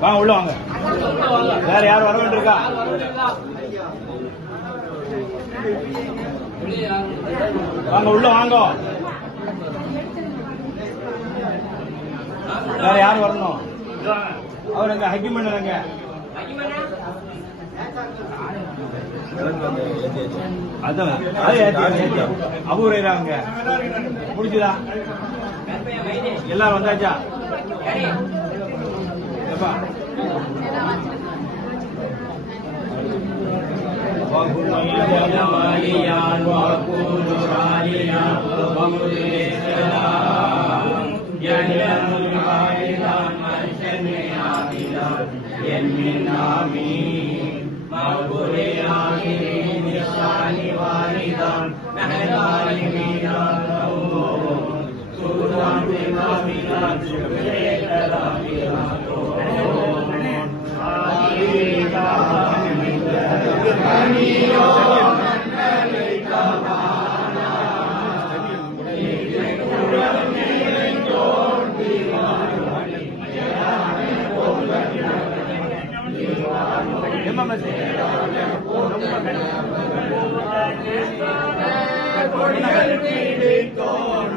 வாங்க உள்ள வாங்க. வேற யாரும் வர வேண்டியிருக்கா? வாங்க உள்ள வாங்க. வேற யாரும் வரணும்? அவருங்க ஹக்கிமண்ணங்க அதான் அபூரைறாங்க. முடிச்சுதா? எல்லாரும் வந்தாச்சா?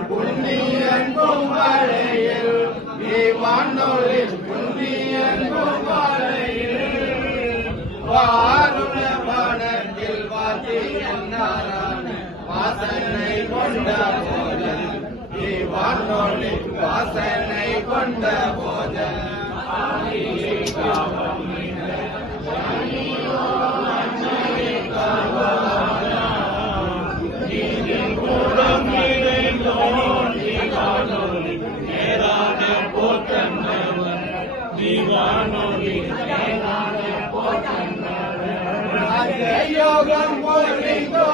புண்ணியன் பொங்கலையில் நீ வானொலில் புண்ணியன் பொங்கலையில் வாருண வனத்தில் வாத்தியன் வாசனை கொண்ட போதன் நீ வானொலில் வாசனை கொண்ட போதன் யோகம் போலிதோ